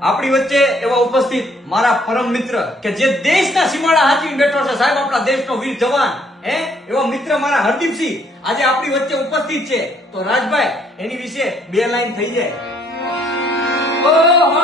આપણી વચ્ચે એવા ઉપસ્થિત મારા પરમ મિત્ર કે જે દેશના સીમાડા હાચવીને બેઠો છે, સાહેબ આપણા દેશનો વીર જવાન, એવા મિત્ર મારા હરદીપસિંહ આજે આપણી વચ્ચે ઉપસ્થિત છે. તો રાજભાઈ એની વિશે બે લાઈન થઈ જાય. ઓહો